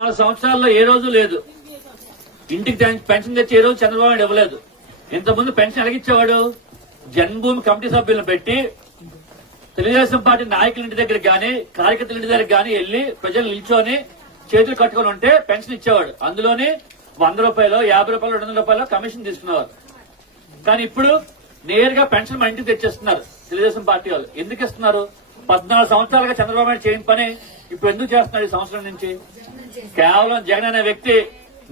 నాలుగు సంవత్సరాల్లో ఏ రోజు లేదు. ఇంటికి పెన్షన్ తెచ్చి ఏ రోజు చంద్రబాబు నాయుడు ఇవ్వలేదు. ఇంతకుముందు పెన్షన్ ఎలాగిచ్చేవాడు? జన్మభూమి కమిటీ సభ్యులను పెట్టి తెలుగుదేశం పార్టీ నాయకుల ఇంటి దగ్గర గాని కార్యకర్తల ఇంటి దగ్గర గాని వెళ్ళి ప్రజలు నిల్చొని చేతులు కట్టుకొని ఉంటే పెన్షన్ ఇచ్చేవాడు. అందులోని వంద రూపాయలు యాభై రూపాయలు రెండు వందల రూపాయలు కమిషన్ తీసుకునేవారు. కానీ ఇప్పుడు నేరుగా పెన్షన్ మన ఇంటికి తెచ్చేస్తున్నారు తెలుగుదేశం పార్టీ వాళ్ళు. ఎందుకు ఇస్తున్నారు? పద్నాలుగు సంవత్సరాలుగా చంద్రబాబు నాయుడు చేయని పని ఇప్పుడు ఎందుకు చేస్తున్నారు ఈ సంవత్సరం నుంచి? కేవలం జగన్ అనే వ్యక్తి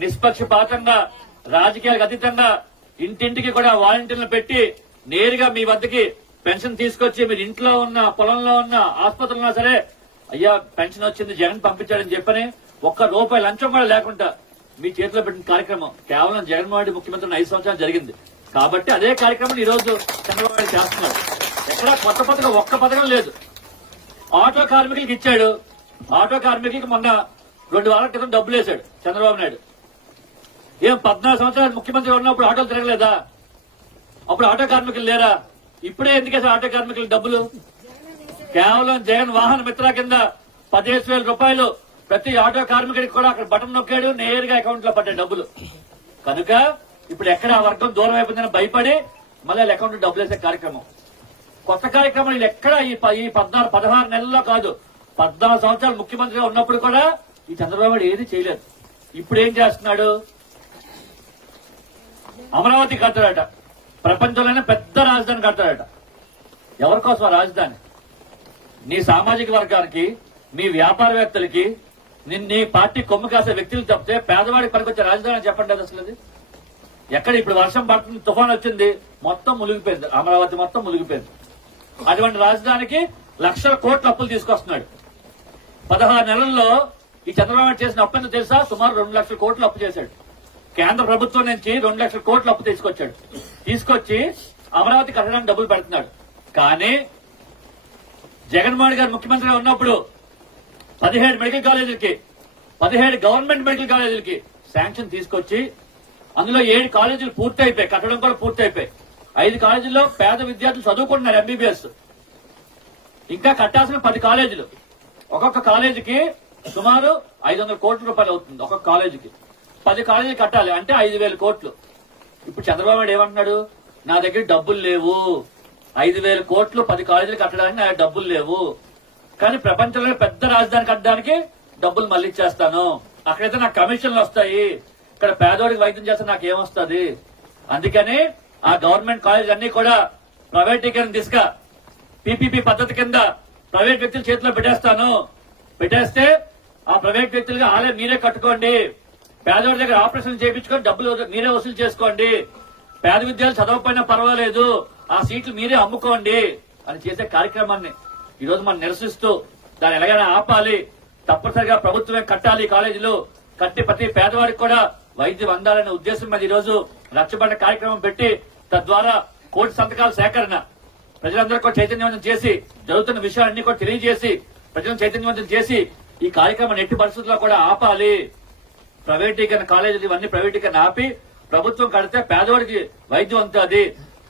నిష్పక్షపాతంగా రాజకీయాలకు అతీతంగా ఇంటింటికి కూడా వాలంటీర్లు పెట్టి నేరుగా మీ వద్దకి పెన్షన్ తీసుకొచ్చి మీరు ఇంట్లో ఉన్న పొలంలో ఉన్న ఆసుపత్రిలో సరే అయ్యా పెన్షన్ వచ్చింది జగన్ పంపించాడని చెప్పని ఒక్క రూపాయి లంచం కూడా లేకుండా మీ చేతిలో పెట్టిన కార్యక్రమం కేవలం జగన్మోహన్ రెడ్డి ముఖ్యమంత్రి ఐదు సంవత్సరాలు జరిగింది. కాబట్టి అదే కార్యక్రమం ఈ రోజు చంద్రబాబు నాయుడు చేస్తున్నారు. ఎక్కడ కొత్త పథకం ఒక్క పథకం లేదు. ఆటో కార్మికులకు ఇచ్చాడు. ఆటో కార్మికులకి మొన్న రెండు వారాల క్రితం డబ్బులు వేశాడు చంద్రబాబు నాయుడు. ఏం పద్నాలుగు సంవత్సరాలు ముఖ్యమంత్రి ఉన్నప్పుడు ఆటోలు తిరగలేదా? అప్పుడు ఆటో కార్మికులు లేరా? ఇప్పుడే ఎందుకేసారు ఆటో కార్మికులు డబ్బులు? కేవలం జగన్ వాహన మిత్ర కింద పదిహేను వేల రూపాయలు ప్రతి ఆటో కార్మికుడికి కూడా అక్కడ బటన్ నొక్కాడు నేరుగా అకౌంట్లో పడ్డాయి డబ్బులు. కనుక ఇప్పుడు ఎక్కడ ఆ వర్గం దూరం అయిపోయిందని భయపడి మళ్ళీ అకౌంట్ డబ్బులు వేసే కార్యక్రమం. కొత్త కార్యక్రమం ఎక్కడ ఈ ప- ఈ పద్నాలుగు పదహారు నెలల్లో కాదు. పద్నాలుగు సంవత్సరాలు ముఖ్యమంత్రిగా ఉన్నప్పుడు కూడా ఈ చంద్రబాబు ఏది చేయలేదు. ఇప్పుడు ఏం చేస్తున్నాడు? అమరావతి కడతాడట. ప్రపంచంలోనే పెద్ద రాజధాని కడతాడట. ఎవరి కోసం ఆ రాజధాని? నీ సామాజిక వర్గానికి మీ వ్యాపారవేత్తలకి నీ- నీ పార్టీ కొమ్ము కాసే వ్యక్తులు తప్పితే పేదవాడికి పనికొచ్చే రాజధాని అని చెప్పండి అది అసలు. అది ఎక్కడ ఇప్పుడు వర్షం పడుతుంది తుఫాన్ వచ్చింది మొత్తం మునిగిపోయింది. అమరావతి మొత్తం మునిగిపోయింది. అటువంటి రాజధానికి లక్షల కోట్ల అప్పులు తీసుకొస్తున్నాడు. పదహారు నెలల్లో ఈ చంద్రబాబు చేసిన అప్పు ఎంత తెలుసా? సుమారు రెండు లక్షల కోట్లు అప్పు చేశాడు. కేంద్ర ప్రభుత్వం నుంచి రెండు లక్షల కోట్లు అప్పు తీసుకొచ్చాడు. తీసుకొచ్చి అమరావతి కట్టడానికి డబ్బులు పెడుతున్నాడు. కానీ జగన్మోహన్ గారు ముఖ్యమంత్రిగా ఉన్నప్పుడు పదిహేడు మెడికల్ కాలేజీలకి పదిహేడు గవర్నమెంట్ మెడికల్ కాలేజీలకి శాంక్షన్ తీసుకొచ్చి అందులో ఏడు కాలేజీలు పూర్తయిపోయాయి. కట్టడం కూడా పూర్తయిపోయాయి. ఐదు కాలేజీల్లో పేద విద్యార్థులు చదువుకుంటున్నారు ఎంబీబీఎస్ ఇంకా కట్టాల్సిన పది కాలేజీలు. ఒక్కొక్క కాలేజీకి సుమారు ఐదు వందల కోట్ల రూపాయలు అవుతుంది ఒక్కొక్క కాలేజీకి. పది కాలేజీలు కట్టాలి అంటే ఐదు వేల కోట్లు. ఇప్పుడు చంద్రబాబు నాయుడు ఏమంటున్నాడు? నా దగ్గర డబ్బులు లేవు. ఐదు వేల కోట్లు పది కాలేజీలు కట్టడానికి నా డబ్బులు లేవు. కానీ ప్రపంచంలో పెద్ద రాజధాని కట్టడానికి డబ్బులు మళ్ళీ ఇచ్చేస్తాను. అక్కడైతే నాకు కమిషన్లు వస్తాయి. ఇక్కడ పేదోడికి వైద్యం చేస్తే నాకు ఏమొస్తుంది? అందుకని ఆ గవర్నమెంట్ కాలేజ్ అన్ని కూడా ప్రైవేటీకరణ దిశగా పీపీపీ పద్ధతి కింద ప్రైవేట్ వ్యక్తుల చేతిలో పెట్టేస్తాను. పెట్టేస్తే ఆ ప్రైవేట్ వ్యక్తులుగా ఆలే మీరే కట్టుకోండి. పేదవాడి దగ్గర ఆపరేషన్ చేయించుకొని డబ్బులు మీరే వసూలు చేసుకోండి. పేద విద్యార్థులు చదవకపోయినా పర్వాలేదు. ఆ సీట్లు మీరే అమ్ముకోండి అని చేసే కార్యక్రమాన్ని ఈరోజు మనం నిరసిస్తూ దాన్ని ఎలాగైనా ఆపాలి. తప్పనిసరిగా ప్రభుత్వమే కట్టాలి కాలేజీలు. కట్టి ప్రతి పేదవాడికి కూడా వైద్యం అందాలనే ఉద్దేశం మీద ఈరోజు రోజు రచ్చబండ కార్యక్రమం పెట్టి తద్వారా కోటి సంతకాల సేకరణ ప్రజలందరూ కూడా చైతన్యవంతం చేసి జరుగుతున్న విషయాలన్నీ కూడా తెలియజేసి ప్రజలను చైతన్యవంతం చేసి ఈ కార్యక్రమం ఎట్టి పరిస్థితుల్లో కూడా ఆపాలి. ప్రైవేటీకరణ కాలేజీలు ఇవన్నీ ప్రైవేటీకరణ ఆపి ప్రభుత్వం కడితే పేదవాడికి వైద్యం ఉంటుంది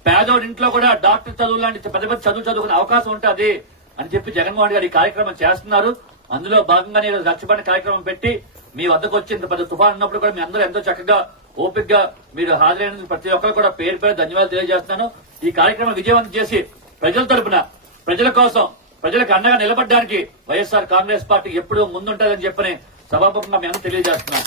పేదవాడి ఇంట్లో కూడా డాక్టర్ చదువు లాంటి పెద్ద పెద్ద చదువు చదువుకునే అవకాశం ఉంటుంది అని చెప్పి జగన్మోహన్ గారు ఈ కార్యక్రమం చేస్తున్నారు. అందులో భాగంగానే ఈరోజు రచ్చబండ కార్యక్రమం పెట్టి మీ వద్దకు వచ్చి ఇంత పెద్ద తుఫాన్ ఉన్నప్పుడు కూడా మీ అందరూ ఎంతో చక్కగా ఓపిక్గా మీరు హాజరైనందుకు ప్రతి ఒక్కరు కూడా పేరు పేరు ధన్యవాదాలు తెలియజేస్తున్నాను. ఈ కార్యక్రమం విజయవంతం చేసి ప్రజల తరపున ప్రజల కోసం ప్రజలకు అండగా నిలబడడానికి వైఎస్ఆర్ కాంగ్రెస్ పార్టీ ఎప్పుడూ ముందుంటుందని చెప్పని సభాపతి మేము తెలియజేస్తున్నాం.